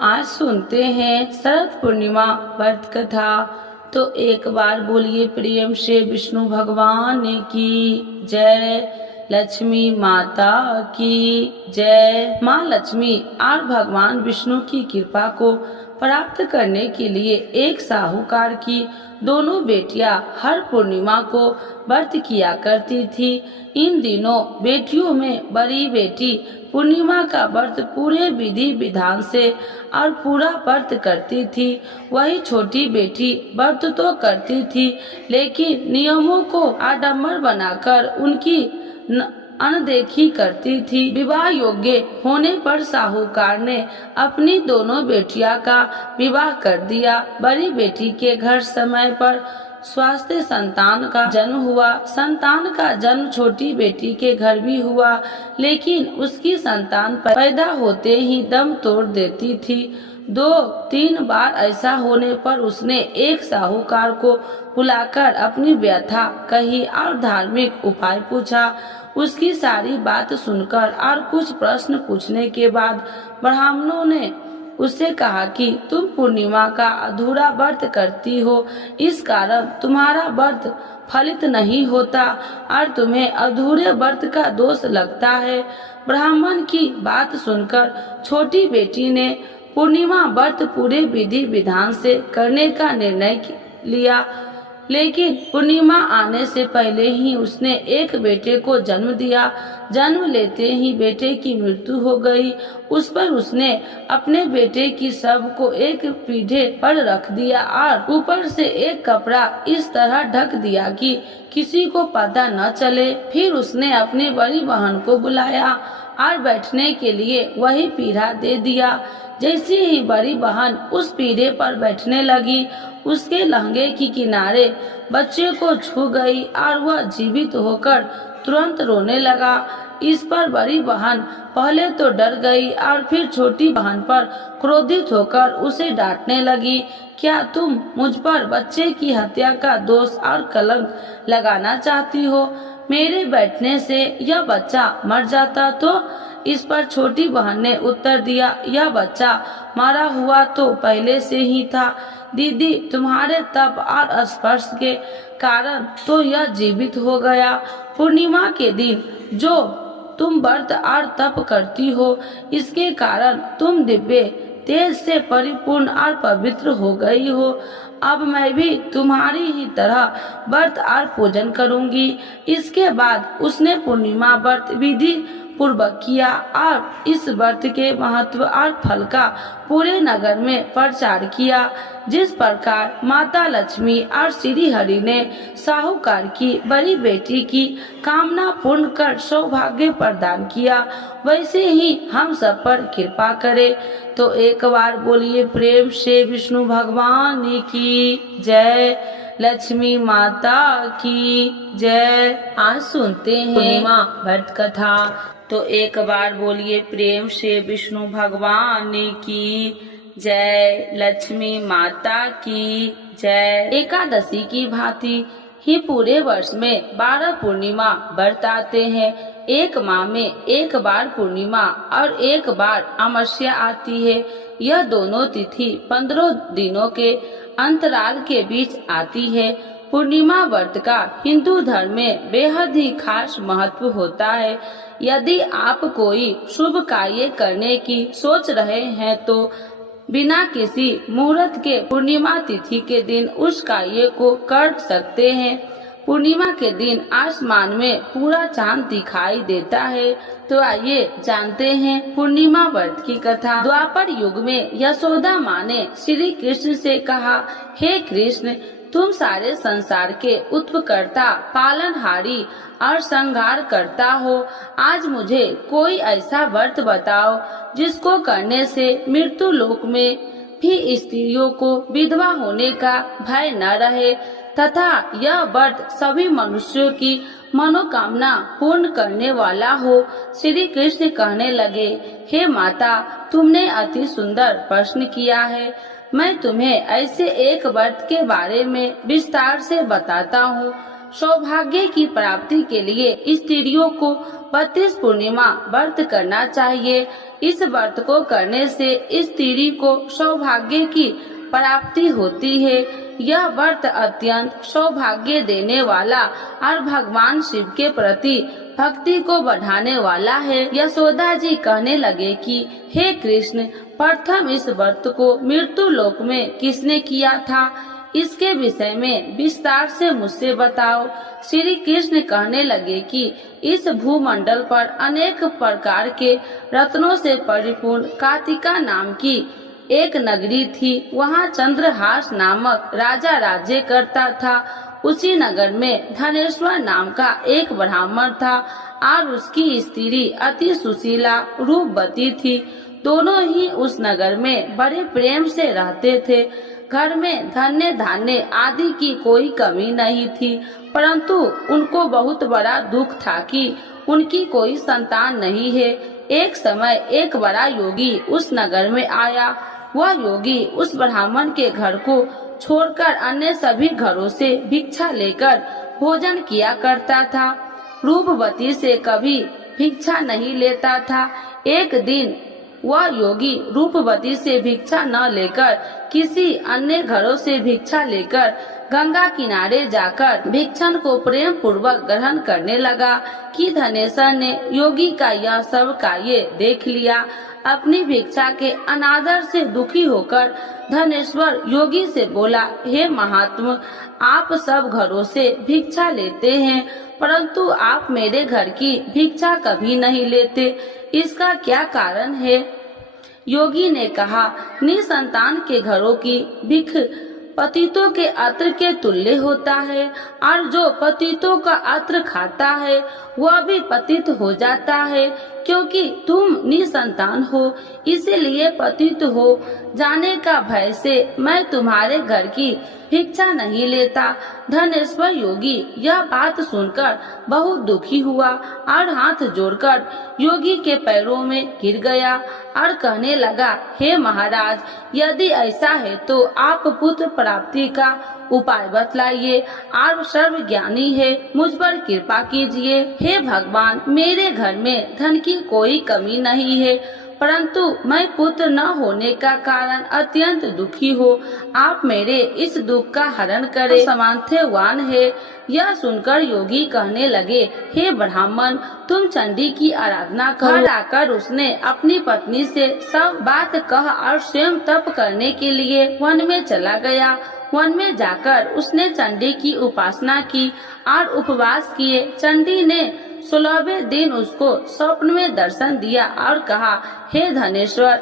आज सुनते हैं शरद पूर्णिमा व्रत कथा। तो एक बार बोलिए प्रेम से विष्णु भगवान की जय, लक्ष्मी माता की जय। माँ लक्ष्मी और भगवान विष्णु की कृपा को प्राप्त करने के लिए एक साहूकार की दोनों बेटियां हर पूर्णिमा को व्रत किया करती थी। इन दिनों बेटियों में बड़ी बेटी पूर्णिमा का व्रत पूरे विधि विधान से और पूरा व्रत करती थी। वही छोटी बेटी व्रत तो करती थी, लेकिन नियमों को आडंबर बनाकर उनकी अनदेखी करती थी। विवाह योग्य होने पर साहूकार ने अपनी दोनों बेटियां का विवाह कर दिया। बड़ी बेटी के घर समय पर स्वास्थ्य संतान का जन्म हुआ। संतान का जन्म छोटी बेटी के घर भी हुआ, लेकिन उसकी संतान पैदा होते ही दम तोड़ देती थी। 2-3 बार ऐसा होने पर उसने एक साहूकार को बुलाकर अपनी व्यथा कही और धार्मिक उपाय पूछा। उसकी सारी बात सुनकर और कुछ प्रश्न पूछने के बाद ब्राह्मणों ने उससे कहा कि तुम पूर्णिमा का अधूरा व्रत करती हो, इस कारण तुम्हारा व्रत फलित नहीं होता और तुम्हें अधूरे व्रत का दोष लगता है। ब्राह्मण की बात सुनकर छोटी बेटी ने पूर्णिमा व्रत पूरे विधि विधान से करने का निर्णय लिया, लेकिन पूर्णिमा आने से पहले ही उसने एक बेटे को जन्म दिया। जन्म लेते ही बेटे की मृत्यु हो गई। उस पर उसने अपने बेटे की शव को एक पीढ़े पर रख दिया और ऊपर से एक कपड़ा इस तरह ढक दिया कि किसी को पता न चले। फिर उसने अपनी बड़ी बहन को बुलाया और बैठने के लिए वही पीढ़ा दे दिया। जैसे ही बड़ी बहन उस पीढ़े पर बैठने लगी, उसके लहंगे की किनारे बच्चे को छू गई और वह जीवित होकर तुरंत रोने लगा। इस पर बड़ी बहन पहले तो डर गई और फिर छोटी बहन पर क्रोधित होकर उसे डांटने लगी। क्या तुम मुझ पर बच्चे की हत्या का दोष और कलंक लगाना चाहती हो? मेरे बैठने से यह बच्चा मर जाता तो? इस पर छोटी बहन ने उत्तर दिया, यह बच्चा मरा हुआ तो पहले से ही था दीदी, तुम्हारे तप और स्पर्श के कारण तो यह जीवित हो गया। पूर्णिमा के दिन जो तुम व्रत और तप करती हो, इसके कारण तुम दिव्य तेज से परिपूर्ण और पवित्र हो गई हो। अब मैं भी तुम्हारी ही तरह व्रत और पूजन करूंगी। इसके बाद उसने पूर्णिमा व्रत विधि पूर्वक किया और इस व्रत के महत्व और फल का पूरे नगर में प्रचार किया। जिस प्रकार माता लक्ष्मी और श्री हरि ने साहूकार की बड़ी बेटी की कामना पूर्ण कर सौभाग्य प्रदान किया, वैसे ही हम सब पर कृपा करे। तो एक बार बोलिए प्रेम से विष्णु भगवान की जय, लक्ष्मी माता की जय। आज सुनते हैं पूर्णिमा व्रत कथा। तो एक बार बोलिए प्रेम से विष्णु भगवान की जय, लक्ष्मी माता की जय। एकादशी की भांति ही पूरे वर्ष में 12 पूर्णिमा व्रत आते हैं। एक माह में एक बार पूर्णिमा और एक बार अमावस्या आती है। यह दोनों तिथि 15 दिनों के अंतराल के बीच आती है। पूर्णिमा व्रत का हिंदू धर्म में बेहद ही खास महत्व होता है। यदि आप कोई शुभ कार्य करने की सोच रहे हैं तो बिना किसी मुहूर्त के पूर्णिमा तिथि के दिन उस कार्य को कर सकते हैं। पूर्णिमा के दिन आसमान में पूरा चांद दिखाई देता है। तो आइए जानते हैं पूर्णिमा व्रत की कथा। द्वापर युग में यशोदा माँ ने श्री कृष्ण से कहा, हे कृष्ण, तुम सारे संसार के उत्पकर्ता, पालनहारी और संहार करता हो। आज मुझे कोई ऐसा व्रत बताओ जिसको करने से मृत्यु लोक में भी स्त्रियों को विधवा होने का भय न रहे तथा यह व्रत सभी मनुष्यों की मनोकामना पूर्ण करने वाला हो। श्री कृष्ण कहने लगे, हे माता, तुमने अति सुंदर प्रश्न किया है। मैं तुम्हें ऐसे एक व्रत के बारे में विस्तार से बताता हूँ सौभाग्य की प्राप्ति के लिए स्त्रियों को 32 पूर्णिमा व्रत करना चाहिए। इस व्रत को करने से स्त्री को सौभाग्य की प्राप्ति होती है। यह व्रत अत्यंत सौभाग्य देने वाला और भगवान शिव के प्रति भक्ति को बढ़ाने वाला है। यशोदा जी कहने लगे कि हे कृष्ण, प्रथम इस व्रत को मृत्यु लोक में किसने किया था, इसके विषय में विस्तार से मुझसे बताओ। श्री कृष्ण कहने लगे कि इस भूमंडल पर अनेक प्रकार के रत्नों से परिपूर्ण कार्तिका नाम की एक नगरी थी। वहाँ चंद्रहास नामक राजा राज्य करता था। उसी नगर में धनेश्वर नाम का एक ब्राह्मण था और उसकी स्त्री अति सुशीला रूपवती थी। दोनों ही उस नगर में बड़े प्रेम से रहते थे। घर में धन्य धान्य आदि की कोई कमी नहीं थी, परंतु उनको बहुत बड़ा दुख था कि उनकी कोई संतान नहीं है। एक समय एक बड़ा योगी उस नगर में आया। वह योगी उस ब्राह्मण के घर को छोड़कर अन्य सभी घरों से भिक्षा लेकर भोजन किया करता था। रूपवती से कभी भिक्षा नहीं लेता था। एक दिन वह योगी रूपवती से भिक्षा न लेकर किसी अन्य घरों से भिक्षा लेकर गंगा किनारे जाकर भिक्षण को प्रेम पूर्वक ग्रहण करने लगा कि धनेश्वर ने योगी का यह सब कार्य देख लिया। अपनी भिक्षा के अनादर से दुखी होकर धनेश्वर योगी से बोला, हे महात्मा, आप सब घरों से भिक्षा लेते हैं, परंतु आप मेरे घर की भिक्षा कभी नहीं लेते, इसका क्या कारण है? योगी ने कहा, निसंतान के घरों की भिख पतितों के अत्र के तुल्य होता है, और जो पतितों का अत्र खाता है वह भी पतित हो जाता है। क्योंकि तुम निसंतान हो, इसीलिए पतित हो जाने का भय से मैं तुम्हारे घर की भिक्षा नहीं लेता। धनेश्वर योगी यह बात सुनकर बहुत दुखी हुआ और हाथ जोड़कर योगी के पैरों में गिर गया और कहने लगा, हे महाराज, यदि ऐसा है तो आप पुत्र प्राप्ति का उपाय बतलाइए। आप सर्वज्ञानी है, मुझ पर कृपा कीजिए। हे भगवान, मेरे घर में धन की कोई कमी नहीं है, परंतु मैं पुत्र न होने का कारण अत्यंत दुखी हो। आप मेरे इस दुख का हरण करें, सामर्थ्यवान है। यह सुनकर योगी कहने लगे, हे ब्राह्मण, तुम चंडी की आराधना करो। आकर उसने अपनी पत्नी से सब बात कह और स्वयं तप करने के लिए वन में चला गया। वन में जाकर उसने चंडी की उपासना की और उपवास किए। चंडी ने 16वें दिन उसको स्वप्न में दर्शन दिया और कहा, हे धनेश्वर,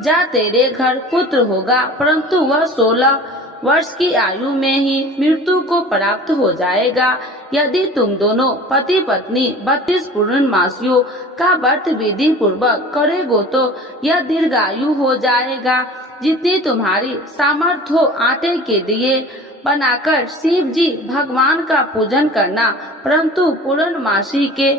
जा, तेरे घर पुत्र होगा, परंतु वह 16 वर्ष की आयु में ही मृत्यु को प्राप्त हो जाएगा। यदि तुम दोनों पति पत्नी 32 पूर्णमासियों का व्रत विधि पूर्वक करेगो तो यह दीर्घायु हो जाएगा। जितनी तुम्हारी सामर्थ्य हो आटे के दिए बनाकर शिव जी भगवान का पूजन करना, परंतु पूर्णमासी के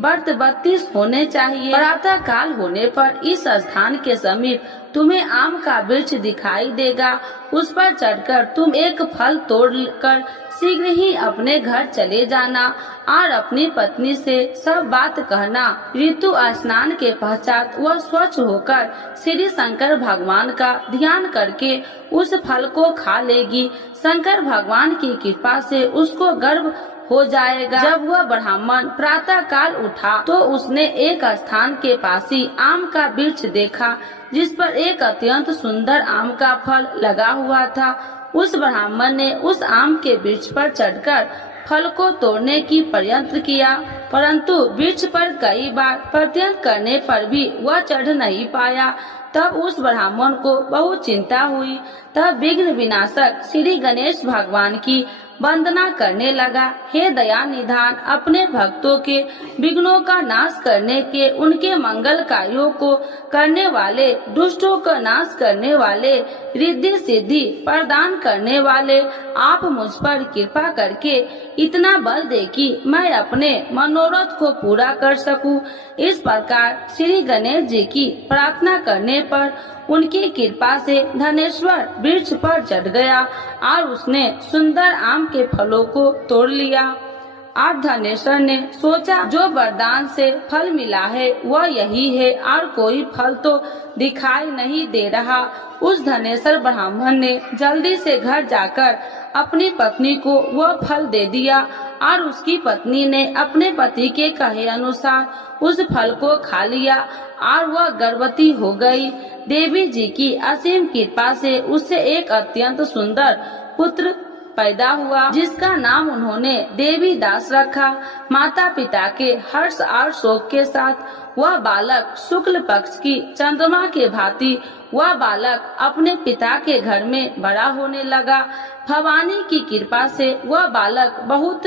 व्रत 32 होने चाहिए। प्रातः काल होने पर इस स्थान के समीप तुम्हें आम का वृक्ष दिखाई देगा। उस पर चढ़कर तुम एक फल तोड़कर शीघ्र ही अपने घर चले जाना और अपनी पत्नी से सब बात कहना। ऋतु स्नान के पश्चात वह स्वच्छ होकर श्री शंकर भगवान का ध्यान करके उस फल को खा लेगी। शंकर भगवान की कृपा से उसको गर्भ हो जाएगा। जब वह ब्राह्मण प्रातः काल उठा तो उसने एक स्थान के पास ही आम का वृक्ष देखा, जिस पर एक अत्यंत सुंदर आम का फल लगा हुआ था। उस ब्राह्मण ने उस आम के वृक्ष पर चढ़कर फल को तोड़ने की प्रयत्न किया, परंतु वृक्ष पर कई बार प्रयत्न करने पर भी वह चढ़ नहीं पाया। तब उस ब्राह्मण को बहुत चिंता हुई। तब विघ्न विनाशक श्री गणेश भगवान की वंदना करने लगा। हे दया निधान, अपने भक्तों के विघ्नों का नाश करने के, उनके मंगल कार्यों को करने वाले, दुष्टों का नाश करने वाले, रिद्धि सिद्धि प्रदान करने वाले, आप मुझ पर कृपा करके इतना बल दे कि मैं अपने मनोरथ को पूरा कर सकूं। इस प्रकार श्री गणेश जी की प्रार्थना करने पर उनकी कृपा से धनेश्वर वृक्ष पर चढ़ गया और उसने सुंदर आम के फलों को तोड़ लिया। और धनेश्वर ने सोचा, जो वरदान से फल मिला है वह यही है और कोई फल तो दिखाई नहीं दे रहा। उस धनेश्वर ब्राह्मण ने जल्दी से घर जाकर अपनी पत्नी को वह फल दे दिया और उसकी पत्नी ने अपने पति के कहे अनुसार उस फल को खा लिया और वह गर्भवती हो गई। देवी जी की असीम कृपा से उससे एक अत्यंत सुंदर पुत्र पैदा हुआ, जिसका नाम उन्होंने देवी दास रखा। माता पिता के हर्ष और शोक के साथ वह बालक शुक्ल पक्ष की चंद्रमा के भांति वह बालक अपने पिता के घर में बड़ा होने लगा। भवानी की कृपा से वह बालक बहुत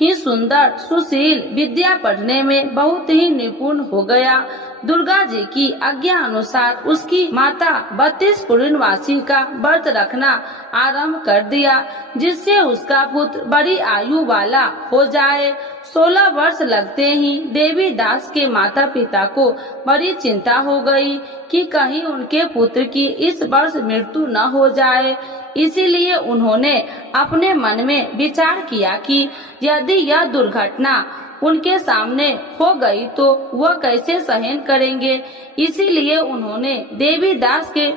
ही सुंदर, सुशील, विद्या पढ़ने में बहुत ही निपुण हो गया। दुर्गा जी की आज्ञा अनुसार उसकी माता 32 पूर्णमासी का व्रत रखना आरंभ कर दिया, जिससे उसका पुत्र बड़ी आयु वाला हो जाए। 16 वर्ष लगते ही देवी दास के माता पिता को बड़ी चिंता हो गई कि कहीं उनके पुत्र की इस वर्ष मृत्यु न हो जाए। इसीलिए उन्होंने अपने मन में विचार किया कि यदि यह दुर्घटना उनके सामने हो गई तो वह कैसे सहन करेंगे। इसीलिए उन्होंने देवी दास के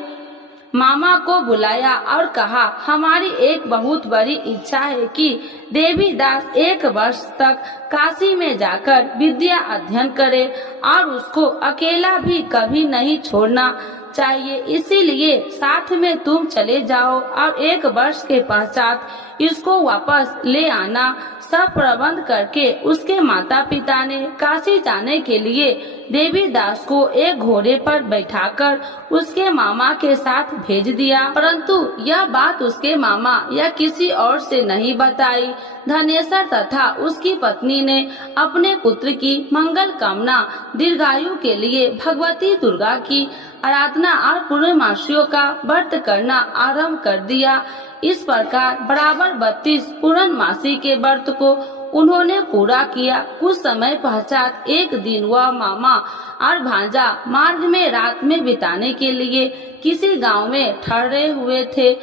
मामा को बुलाया और कहा, हमारी एक बहुत बड़ी इच्छा है कि देवी दास 1 वर्ष तक काशी में जाकर विद्या अध्ययन करे और उसको अकेला भी कभी नहीं छोड़ना चाहिए। इसीलिए साथ में तुम चले जाओ और 1 वर्ष के पश्चात इसको वापस ले आना। सब प्रबंध करके उसके माता पिता ने काशी जाने के लिए देवी दास को एक घोड़े पर बैठाकर उसके मामा के साथ भेज दिया। परंतु यह बात उसके मामा या किसी और से नहीं बताई। धनेश्वर तथा उसकी पत्नी ने अपने पुत्र की मंगल कामना दीर्घायु के लिए भगवती दुर्गा की आराधना और पूर्णमासियों का व्रत करना आरंभ कर दिया। इस प्रकार बराबर 32 पूर्णमासी के व्रत को उन्होंने पूरा किया। कुछ समय पश्चात एक दिन वह मामा और भांजा मार्ग में रात में बिताने के लिए किसी गांव में ठहरे हुए थे।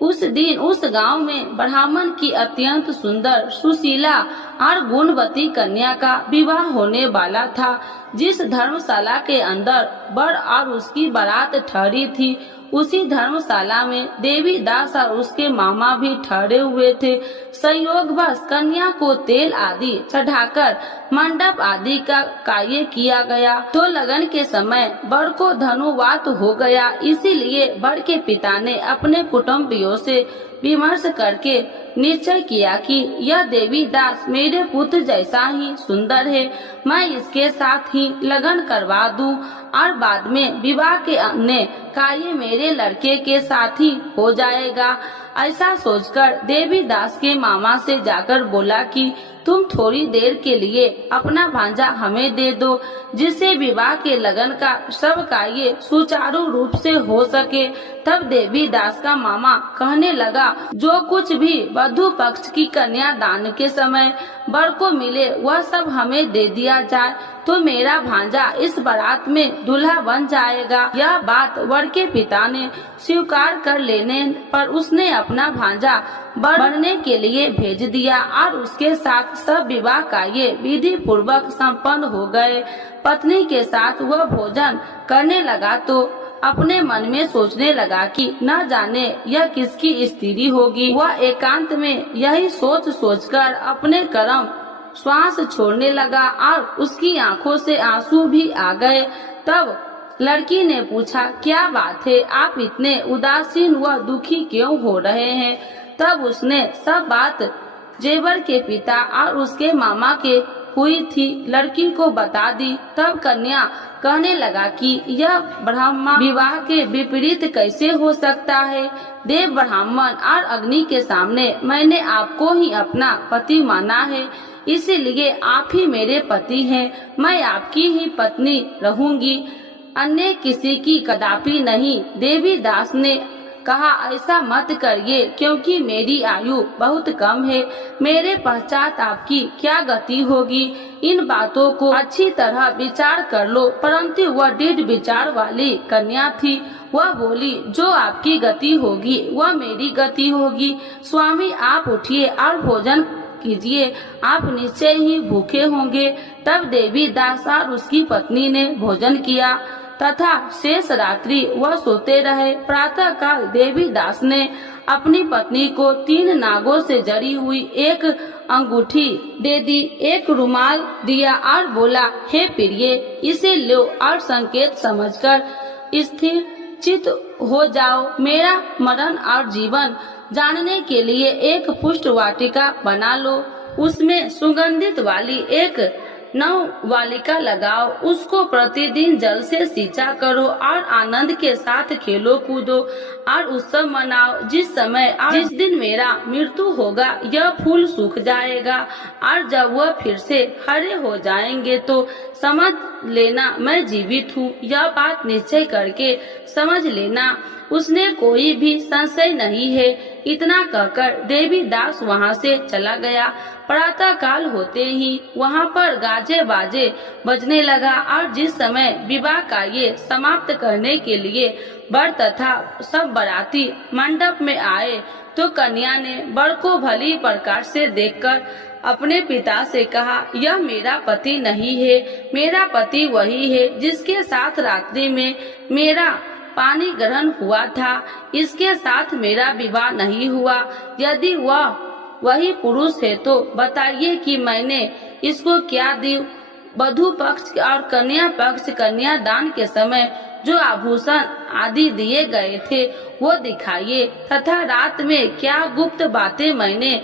उस दिन उस गांव में ब्राह्मण की अत्यंत सुंदर, सुशीला और गुणवती कन्या का विवाह होने वाला था। जिस धर्मशाला के अंदर वर और उसकी बारात ठहरी थी, उसी धर्मशाला में देवी दास और उसके मामा भी ठहरे हुए थे। संयोगवश कन्या को तेल आदि चढ़ाकर मंडप आदि का कार्य किया गया तो लगन के समय वर को धनुवात हो गया। इसीलिए वर के पिता ने अपने कुटुंबियों से विमर्श करके निश्चय किया कि यह देवी दास मेरे पुत्र जैसा ही सुंदर है, मैं इसके साथ ही लगन करवा दूं और बाद में विवाह के अन्य कार्य मेरे लड़के के साथ ही हो जाएगा। ऐसा सोचकर देवी दास के मामा से जाकर बोला कि तुम थोड़ी देर के लिए अपना भांजा हमें दे दो, जिससे विवाह के लगन का सब कार्य सुचारू रूप से हो सके। तब देवी दास का मामा कहने लगा, जो कुछ भी वधू पक्ष की कन्या दान के समय वर को मिले वह सब हमें दे दिया जाए तो मेरा भांजा इस बारात में दूल्हा बन जाएगा। यह बात वर के पिता ने स्वीकार कर लेने पर उसने अपना भांजा वर बनने के लिए भेज दिया और उसके साथ सब विवाह कार्य विधि पूर्वक संपन्न हो गए। पत्नी के साथ वह भोजन करने लगा तो अपने मन में सोचने लगा कि न जाने यह किसकी स्त्री होगी। वह एकांत में यही सोच सोचकर अपने कर्म श्वास छोड़ने लगा और उसकी आंखों से आंसू भी आ गए। तब लड़की ने पूछा, क्या बात है, आप इतने उदासीन व दुखी क्यों हो रहे हैं। तब उसने सब बात जेवर के पिता और उसके मामा के हुई थी लड़की को बता दी। तब कन्या कहने लगा कि यह ब्राह्मण विवाह के विपरीत कैसे हो सकता है। देव ब्राह्मण और अग्नि के सामने मैंने आपको ही अपना पति माना है, इसीलिए आप ही मेरे पति हैं। मैं आपकी ही पत्नी रहूंगी, अन्य किसी की कदापि नहीं। देवी दास ने कहा, ऐसा मत करिए, क्योंकि मेरी आयु बहुत कम है। मेरे पश्चात आपकी क्या गति होगी, इन बातों को अच्छी तरह विचार कर लो। परंतु वह दृढ़ विचार वाली कन्या थी। वह बोली, जो आपकी गति होगी वह मेरी गति होगी। स्वामी, आप उठिए और भोजन कीजिए, आप निश्चय ही भूखे होंगे। तब देवी दास और उसकी पत्नी ने भोजन किया तथा शेष रात्रि वह सोते रहे। प्रातः काल देवी दास ने अपनी पत्नी को 3 नागों से जड़ी हुई एक अंगूठी दे दी, एक रुमाल दिया और बोला, हे प्रिय, इसे लो और संकेत समझकर स्थिर चित हो जाओ। मेरा मरण और जीवन जानने के लिए एक पुष्ट वाटिका बना लो, उसमें सुगंधित वाली एक नववालिका लगाओ, उसको प्रतिदिन जल से सींचा करो और आनंद के साथ खेलो कूदो और उत्सव मनाओ। जिस समय और जिस दिन मेरा मृत्यु होगा यह फूल सूख जाएगा और जब वह फिर से हरे हो जाएंगे तो समझ लेना मैं जीवित हूँ। यह बात निश्चय करके समझ लेना, उसने कोई भी संशय नहीं है। इतना कहकर देवी दास वहाँ से चला गया। प्रातः काल होते ही वहाँ पर गाजे बाजे बजने लगा और जिस समय विवाह कार्य समाप्त करने के लिए वर तथा सब बाराती मंडप में आए तो कन्या ने वर को भली प्रकार से देखकर अपने पिता से कहा, यह मेरा पति नहीं है, मेरा पति वही है जिसके साथ रात्रि में मेरा पानी ग्रहण हुआ था। इसके साथ मेरा विवाह नहीं हुआ। यदि वह वही पुरुष है तो बताइए कि मैंने इसको क्या दी। वधू पक्ष और कन्या पक्ष कन्यादान के समय जो आभूषण आदि दिए गए थे वो दिखाइए तथा रात में क्या गुप्त बातें मैंने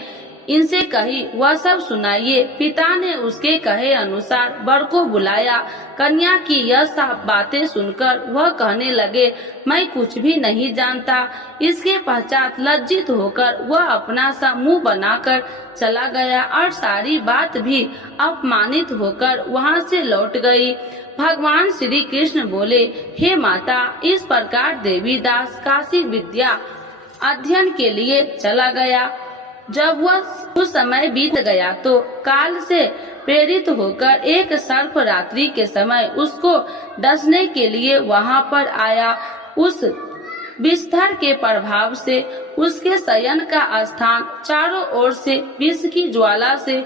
इनसे कही वह सब सुनाइए। पिता ने उसके कहे अनुसार वर को बुलाया। कन्या की यह सब बातें सुनकर वह कहने लगे, मैं कुछ भी नहीं जानता। इसके पश्चात लज्जित होकर वह अपना सा मुंह बनाकर चला गया और सारी बात भी अपमानित होकर वहां से लौट गई। भगवान श्री कृष्ण बोले, हे माता, इस प्रकार देवीदास काशी विद्या अध्ययन के लिए चला गया। जब वह कुछ समय बीत गया तो काल से प्रेरित होकर एक सर्प रात्रि के समय उसको डसने के लिए वहां पर आया। उस विस्तार के प्रभाव से उसके शयन का स्थान चारों ओर से विष की ज्वाला से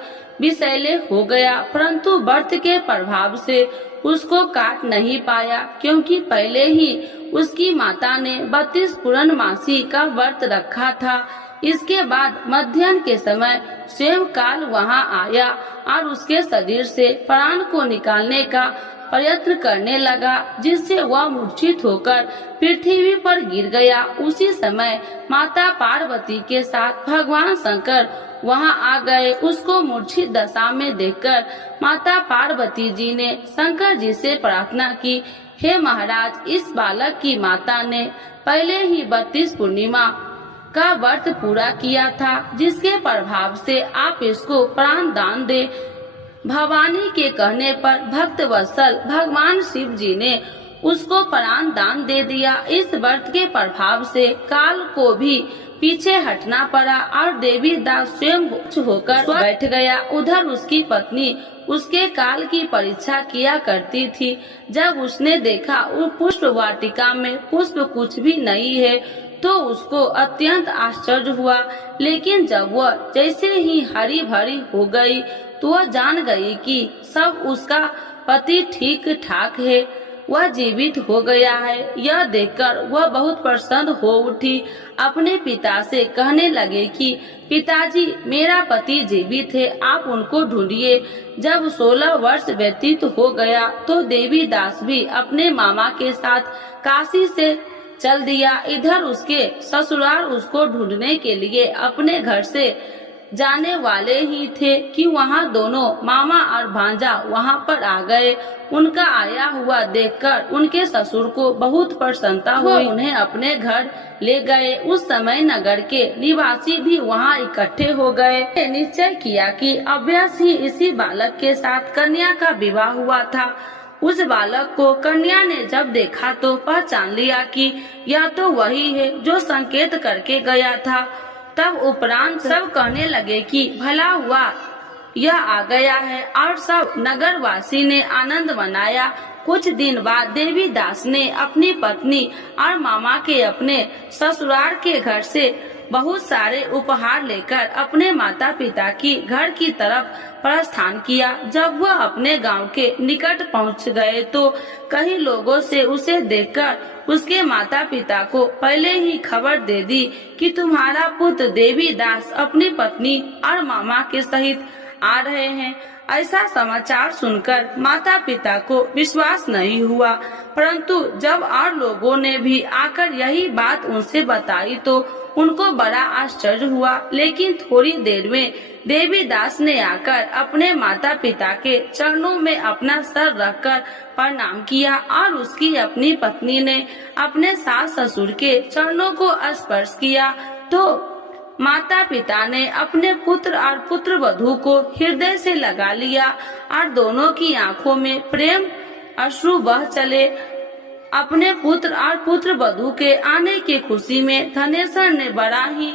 विषैले हो गया, परंतु व्रत के प्रभाव से उसको काट नहीं पाया, क्योंकि पहले ही उसकी माता ने 32 पूर्णमासी का व्रत रखा था। इसके बाद मध्याह्न के समय स्वयं काल वहां आया और उसके शरीर से प्राण को निकालने का प्रयत्न करने लगा, जिससे वह मूर्छित होकर पृथ्वी पर गिर गया। उसी समय माता पार्वती के साथ भगवान शंकर वहां आ गए। उसको मूर्छित दशा में देखकर माता पार्वती जी ने शंकर जी से प्रार्थना की, हे महाराज, इस बालक की माता ने पहले ही 32 पूर्णिमा का व्रत पूरा किया था, जिसके प्रभाव से आप इसको प्राण दान दे। भवानी के कहने पर भक्त वत्सल भगवान शिव जी ने उसको प्राण दान दे दिया। इस व्रत के प्रभाव से काल को भी पीछे हटना पड़ा और देवी दास स्वयं होकर बैठ गया। उधर उसकी पत्नी उसके काल की परीक्षा किया करती थी। जब उसने देखा वो पुष्प वाटिका में पुष्प कुछ भी नहीं है तो उसको अत्यंत आश्चर्य हुआ, लेकिन जब वह जैसे ही हरी भरी हो गई तो वह जान गई कि सब उसका पति ठीक ठाक है, वह जीवित हो गया है। यह देखकर वह बहुत प्रसन्न हो उठी। अपने पिता से कहने लगे कि पिताजी, मेरा पति जीवित है, आप उनको ढूंढिए। जब 16 वर्ष व्यतीत हो गया तो देवी दास भी अपने मामा के साथ काशी से चल दिया। इधर उसके ससुराल उसको ढूंढने के लिए अपने घर से जाने वाले ही थे कि वहाँ दोनों मामा और भांजा वहाँ पर आ गए। उनका आया हुआ देखकर उनके ससुर को बहुत प्रसन्नता हुई। उन्हें अपने घर ले गए। उस समय नगर के निवासी भी वहाँ इकट्ठे हो गए। निश्चय किया कि अभ्यास ही इसी बालक के साथ कन्या का विवाह हुआ था। उस बालक को कन्या ने जब देखा तो पहचान लिया कि यह तो वही है जो संकेत करके गया था। तब उपरांत सब कहने लगे कि भला हुआ यह आ गया है, और सब नगरवासी ने आनंद मनाया। कुछ दिन बाद देवी दास ने अपनी पत्नी और मामा के अपने ससुराल के घर से बहुत सारे उपहार लेकर अपने माता पिता की घर की तरफ प्रस्थान किया। जब वह अपने गांव के निकट पहुंच गए तो कई लोगों से उसे देखकर उसके माता पिता को पहले ही खबर दे दी कि तुम्हारा पुत्र देवी दास अपनी पत्नी और मामा के सहित आ रहे हैं। ऐसा समाचार सुनकर माता पिता को विश्वास नहीं हुआ, परंतु जब और लोगों ने भी आकर यही बात उनसे बताई तो उनको बड़ा आश्चर्य हुआ। लेकिन थोड़ी देर में देवी दास ने आकर अपने माता पिता के चरणों में अपना सर रखकर प्रणाम किया और उसकी अपनी पत्नी ने अपने सास ससुर के चरणों को स्पर्श किया तो माता पिता ने अपने पुत्र और पुत्र वधू को हृदय से लगा लिया और दोनों की आंखों में प्रेम अश्रु बह चले। अपने पुत्र और पुत्र वधू के आने की खुशी में धनेश्वर ने बड़ा ही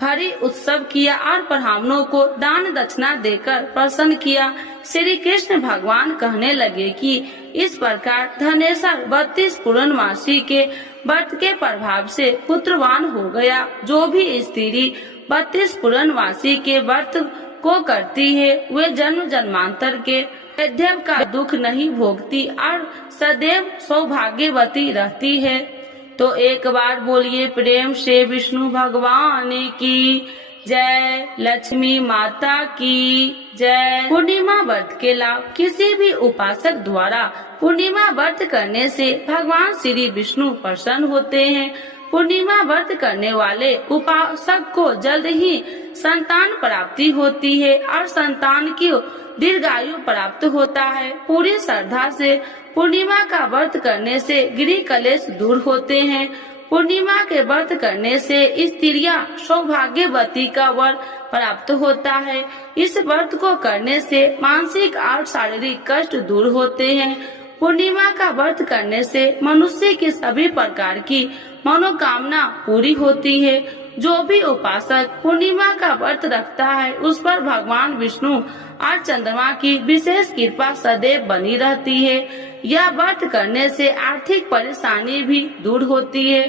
भारी उत्सव किया और ब्राह्मणों को दान दक्षिणा देकर प्रसन्न किया। श्री कृष्ण भगवान कहने लगे कि इस प्रकार धनेश्वर 32 पूर्णमासी के व्रत के प्रभाव से पुत्रवान हो गया। जो भी स्त्री 32 पूर्णमासी के व्रत को करती है वे जन्म जन्मांतर के वैधव्य का दुख नहीं भोगती और सदैव सौभाग्यवती रहती है। तो एक बार बोलिए प्रेम से विष्णु भगवान की जय, लक्ष्मी माता की जय। पूर्णिमा व्रत के लाभ। किसी भी उपासक द्वारा पूर्णिमा व्रत करने से भगवान श्री विष्णु प्रसन्न होते हैं। पूर्णिमा व्रत करने वाले उपासक को जल्द ही संतान प्राप्ति होती है और संतान की दीर्घायु प्राप्त होता है। पूरी श्रद्धा से पूर्णिमा का व्रत करने से गृह कलेश दूर होते हैं। पूर्णिमा के व्रत करने से स्त्रियां सौभाग्यवती का वर प्राप्त होता है। इस व्रत को करने से मानसिक और शारीरिक कष्ट दूर होते हैं। पूर्णिमा का व्रत करने से मनुष्य की सभी प्रकार की मनोकामना पूरी होती है। जो भी उपासक पूर्णिमा का व्रत रखता है उस पर भगवान विष्णु और चंद्रमा की विशेष कृपा सदैव बनी रहती है। यह व्रत करने से आर्थिक परेशानी भी दूर होती है।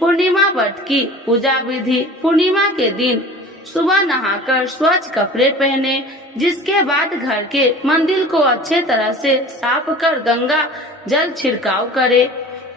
पूर्णिमा व्रत की पूजा विधि। पूर्णिमा के दिन सुबह नहाकर स्वच्छ कपड़े पहने, जिसके बाद घर के मंदिर को अच्छे तरह से साफ कर गंगा जल छिड़काव करे।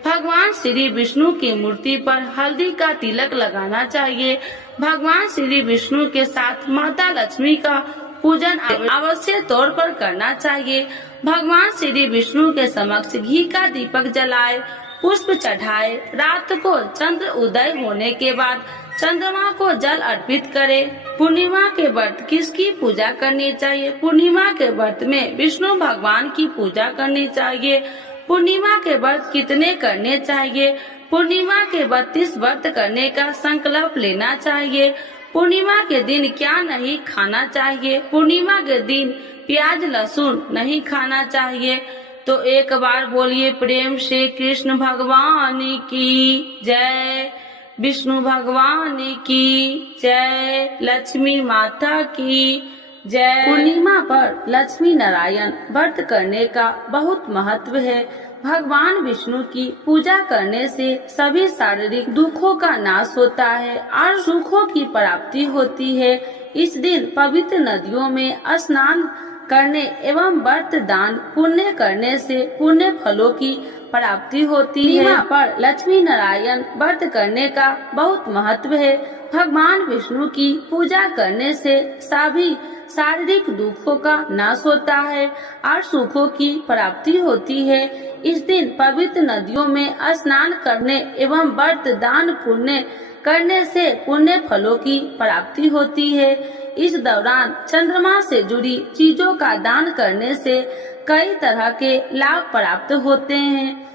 भगवान श्री विष्णु की मूर्ति पर हल्दी का तिलक लगाना चाहिए। भगवान श्री विष्णु के साथ माता लक्ष्मी का पूजन अवश्य तौर पर करना चाहिए। भगवान श्री विष्णु के समक्ष घी का दीपक जलाए, पुष्प चढ़ाए। रात को चंद्र उदय होने के बाद चंद्रमा को जल अर्पित करे। पूर्णिमा के व्रत किसकी पूजा करनी चाहिए? पूर्णिमा के व्रत में विष्णु भगवान की पूजा करनी चाहिए। पूर्णिमा के व्रत कितने करने चाहिए? पूर्णिमा के 32 व्रत करने का संकल्प लेना चाहिए। पूर्णिमा के दिन क्या नहीं खाना चाहिए? पूर्णिमा के दिन प्याज लहसुन नहीं खाना चाहिए। तो एक बार बोलिए प्रेम से कृष्ण भगवान की जय, विष्णु भगवान की जय, लक्ष्मी माता की जय। पूर्णिमा पर लक्ष्मी नारायण व्रत करने का बहुत महत्व है। भगवान विष्णु की पूजा करने से सभी शारीरिक दुखों का नाश होता है और सुखों की प्राप्ति होती है। इस दिन पवित्र नदियों में स्नान करने एवं व्रत दान पुण्य करने से पुण्य फलों की प्राप्ति होती है। पूर्णिमा पर लक्ष्मी नारायण व्रत करने का बहुत महत्व है। भगवान विष्णु की पूजा करने से सभी शारीरिक दुखों का नाश होता है और सुखों की प्राप्ति होती है। इस दिन पवित्र नदियों में स्नान करने एवं व्रत दान पुण्य करने से पुण्य फलों की प्राप्ति होती है। इस दौरान चंद्रमा से जुड़ी चीजों का दान करने से कई तरह के लाभ प्राप्त होते हैं।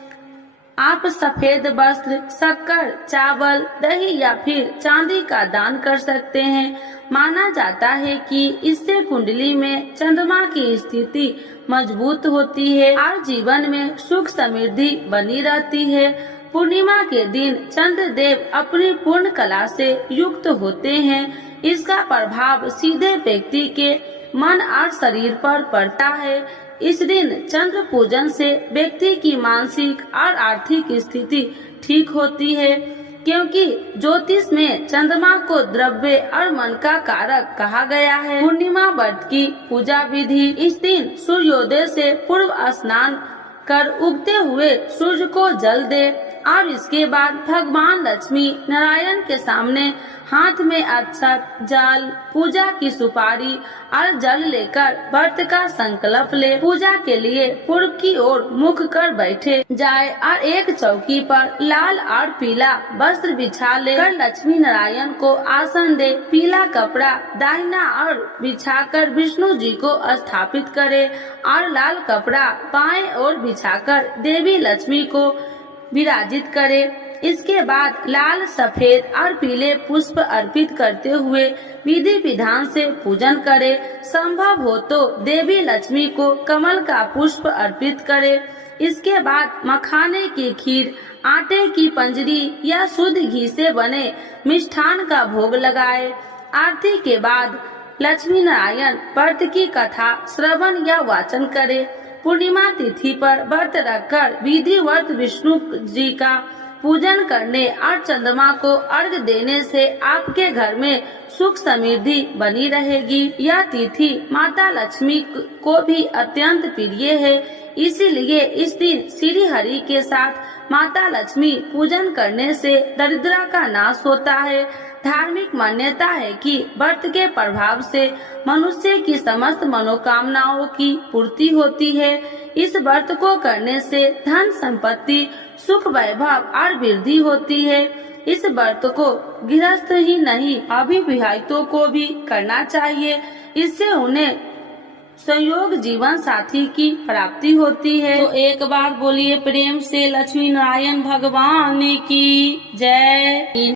आप सफेद वस्त्र, शक्कर, चावल, दही या फिर चांदी का दान कर सकते हैं। माना जाता है कि इससे कुंडली में चंद्रमा की स्थिति मजबूत होती है और जीवन में सुख समृद्धि बनी रहती है। पूर्णिमा के दिन चंद्र देव अपनी पूर्ण कला से युक्त होते हैं। इसका प्रभाव सीधे व्यक्ति के मन और शरीर पर पड़ता है। इस दिन चंद्र पूजन से व्यक्ति की मानसिक और आर्थिक स्थिति ठीक होती है, क्योंकि ज्योतिष में चंद्रमा को द्रव्य और मन का कारक कहा गया है। पूर्णिमा व्रत की पूजा विधि: इस दिन सूर्योदय से पूर्व स्नान कर उगते हुए सूर्य को जल दे और इसके बाद भगवान लक्ष्मी नारायण के सामने हाथ में अक्षत, जल, पूजा की सुपारी और जल लेकर व्रत का संकल्प ले। पूजा के लिए पूर्व की ओर मुख कर बैठे जाए और एक चौकी पर लाल और पीला वस्त्र बिछा ले कर लक्ष्मी नारायण को आसन दे। पीला कपड़ा दाहिना और बिछाकर विष्णु जी को स्थापित करे और लाल कपड़ा बाएं ओर बिछाकर देवी लक्ष्मी को विराजित करे। इसके बाद लाल, सफेद और पीले पुष्प अर्पित करते हुए विधि विधान से पूजन करे। संभव हो तो देवी लक्ष्मी को कमल का पुष्प अर्पित करे। इसके बाद मखाने की खीर, आटे की पंजरी या शुद्ध घी से बने मिष्ठान का भोग लगाए। आरती के बाद लक्ष्मी नारायण व्रत की कथा श्रवण या वाचन करे। पूर्णिमा तिथि पर व्रत रखकर विधिवत विष्णु जी का पूजन करने और चंद्रमा को अर्घ्य देने से आपके घर में सुख समृद्धि बनी रहेगी। यह तिथि माता लक्ष्मी को भी अत्यंत प्रिय है, इसीलिए इस दिन श्री हरि के साथ माता लक्ष्मी पूजन करने से दरिद्रता का नाश होता है। धार्मिक मान्यता है कि व्रत के प्रभाव से मनुष्य की समस्त मनोकामनाओं की पूर्ति होती है। इस व्रत को करने से धन संपत्ति, सुख, वैभव और वृद्धि होती है। इस व्रत को गृहस्थ ही नहीं अविवाहितों को भी करना चाहिए। इससे उन्हें संयोग जीवन साथी की प्राप्ति होती है। तो एक बार बोलिए प्रेम से लक्ष्मी नारायण भगवान की जय।